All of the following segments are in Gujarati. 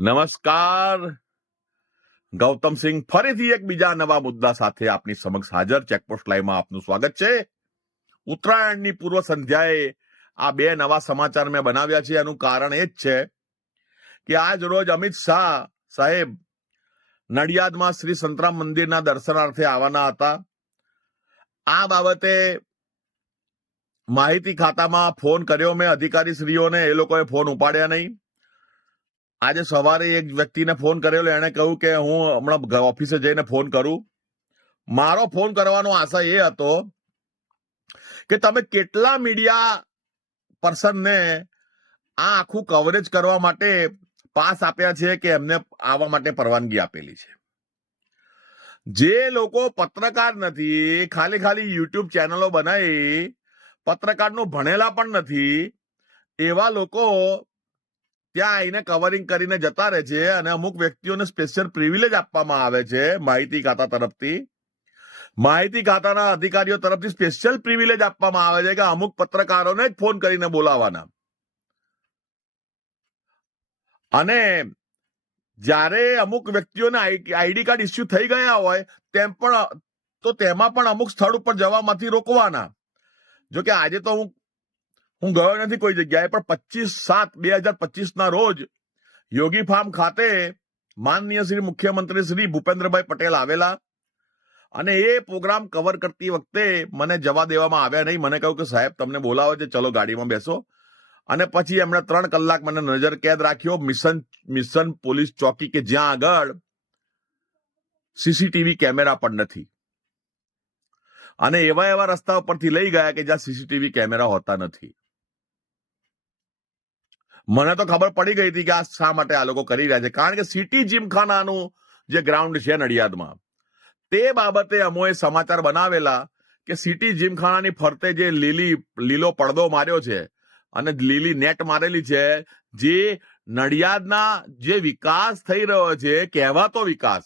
નમસ્કાર. ગૌતમસિંહ ફરીથી એક બીજા નવા મુદ્દા સાથે આપની સમક્ષ હાજર. ચેકપોસ્ટ લાઈવમાં આપનું સ્વાગત છે. ઉત્તરાયણની પૂર્વ સંધ્યાએ આ બે નવા સમાચાર મેં બનાવ્યા છે. એનું કારણ એ જ છે કે આજ રોજ અમિત શાહ સાહેબ નડિયાદમાં શ્રી સંતરામ મંદિરના દર્શનાર્થે આવવાના હતા. આ બાબતે માહિતી ખાતામાં ફોન કર્યો મેં અધિકારીશ્રીઓને, એ લોકોએ ફોન ઉપાડ્યા નહીં. આજે સવારે એક વ્યક્તિને ફોન કરેલો, એણે કહ્યું કે હું હમણાં ઓફિસે જઈને ફોન કરું. મારો ફોન કરવાનો આશય એ હતો કે તમે કેટલા મીડિયા પર્સનને આ આખું કવરેજ કરવા માટે પાસ આપ્યા છે કે એમને આવવા માટે પરવાનગી આપેલી છે. જે લોકો પત્રકાર નથી, ખાલી યુટ્યુબ ચેનલો બનાવી પત્રકારનું ભણેલા પણ નથી, એવા લોકો ત્યાં આવીને કવરિંગ કરીને જતા રહે છે. અને અમુક વ્યક્તિઓને સ્પેશિયલ પ્રિવિલેજ આપવામાં આવે છે માહિતી ખાતા તરફથી. માહિતી ખાતાના અધિકારીઓ તરફથી સ્પેશિયલ પ્રિવિલેજ આપવામાં આવે છે કે અમુક પત્રકારોને જ ફોન કરીને બોલાવવાના. અને જ્યારે અમુક વ્યક્તિઓને આઈડી કાર્ડ ઇસ્યુ થઈ ગયા હોય તેમાં પણ અમુક સ્થળ ઉપર જવામાંથી રોકવાના. જો કે આજે તો હું ગયો નથી કોઈ જગ્યાએ, પણ 25/7/2025 ના રોજ યોગી ફાર્મ ખાતે માનનીય શ્રી મુખ્યમંત્રી શ્રી ભૂપેન્દ્રભાઈ પટેલ આવેલા, અને એ પ્રોગ્રામ કવર કરતી વખતે મને જવા દેવામાં આવ્યા નહીં. મને કહ્યું કે સાહેબ તમને બોલાવે છે, ચલો ગાડીમાં બેસો. અને પછી એમણે 3 કલાક મને નજર કેદ રાખ્યો મિશન પોલીસ ચોકી, કે જ્યાં આગળ સીસીટીવી કેમેરા પણ નથી. અને એવા રસ્તા ઉપરથી લઈ ગયા કે જ્યાં સીસીટીવી કેમેરા હોતા નથી. મને તો ખબર પડી ગઈ હતી કે આ શા માટે આ લોકો કરી રહ્યા છે. કારણ કે સિટી જીમખાનાનું જે ગ્રાઉન્ડ છે નડિયાદમાં, તે બાબતે અમોએ સમાચાર બનાવેલા કે સિટી જીમખાનાની ફરતે જે લીલો પડદો માર્યો છે અને લીલી નેટ મારેલી છે, જે નડિયાદના જે વિકાસ થઈ રહ્યો છે, કહેવાતો વિકાસ,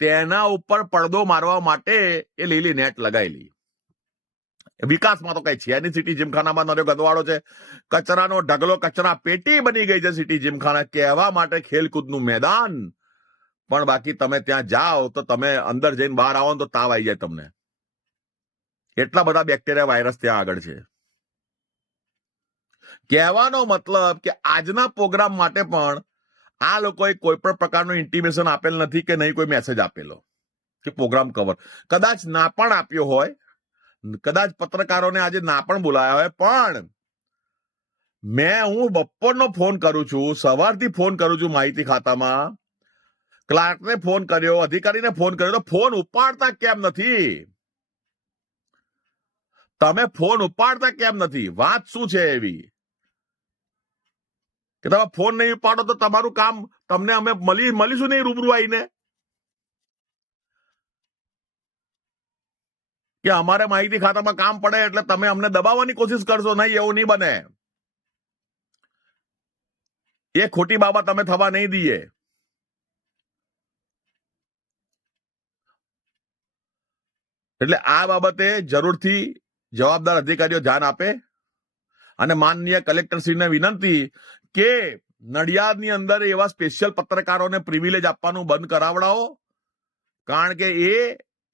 તેના ઉપર પડદો મારવા માટે એ લીલી નેટ લગાવેલી. વિકાસમાં તો કઈ છે નહીં. સિટી જીમખાનામાં નર્યો ગંદવાડો છે, કચરાનો ઢગલો, કચરા પેટી બની ગઈ છે સિટી જીમખાના. કહેવા માટે ખેલકૂદનું મેદાન, પણ બાકી તમે ત્યાં જાઓ તો તમે અંદર જઈને બહાર આવો તો તાવ આવી જાય તમને. એટલા બધા બેક્ટેરિયા વાયરસ ત્યાં આગળ છે. કહેવાનો મતલબ કે આજના પ્રોગ્રામ માટે પણ આ લોકોએ કોઈ પણ પ્રકારનું ઇન્ટિમેશન આપેલ નથી, કે નહીં કોઈ મેસેજ આપેલો કે પ્રોગ્રામ કવર. કદાચ ના પણ આપ્યો હોય, કદાચ પત્રકારોને આજે ના પણ બોલાયા હોય, પણ હું બપોરનો ફોન કરું છું, સવારથી ફોન કરું છું માહિતી ખાતામાં. ક્લાર્કને ફોન કર્યો, અધિકારીને ફોન કર્યો, તો ફોન ઉપાડતા કેમ નથી? તમે ફોન ઉપાડતા કેમ નથી? વાત શું છે એવી કે તમે ફોન નહીં ઉપાડો તો તમારું કામ, તમને અમે મળીશું નહીં રૂબરૂ આવીને કે અમારે માહિતી ખાતામાં કામ પડે એટલે તમે અમને દબાવવાની કોશિશ કરશો? નહીં, એવું નહીં બને. એ ખોટી બાબત અમે થવા નહીં દઈએ. એટલે આ બાબતે જરૂરથી જવાબદાર અધિકારીઓ ધ્યાન આપે. અને માનનીય કલેક્ટરશ્રીને વિનંતી કે નડિયાદની અંદર એવા સ્પેશિયલ પત્રકારોને પ્રિવિલેજ આપવાનું બંધ કરાવડાવો, કારણ કે એ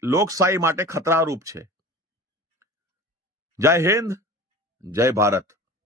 લોકશાહી માટે ખતરારૂપ છે. જય હિન્દ, જય ભારત.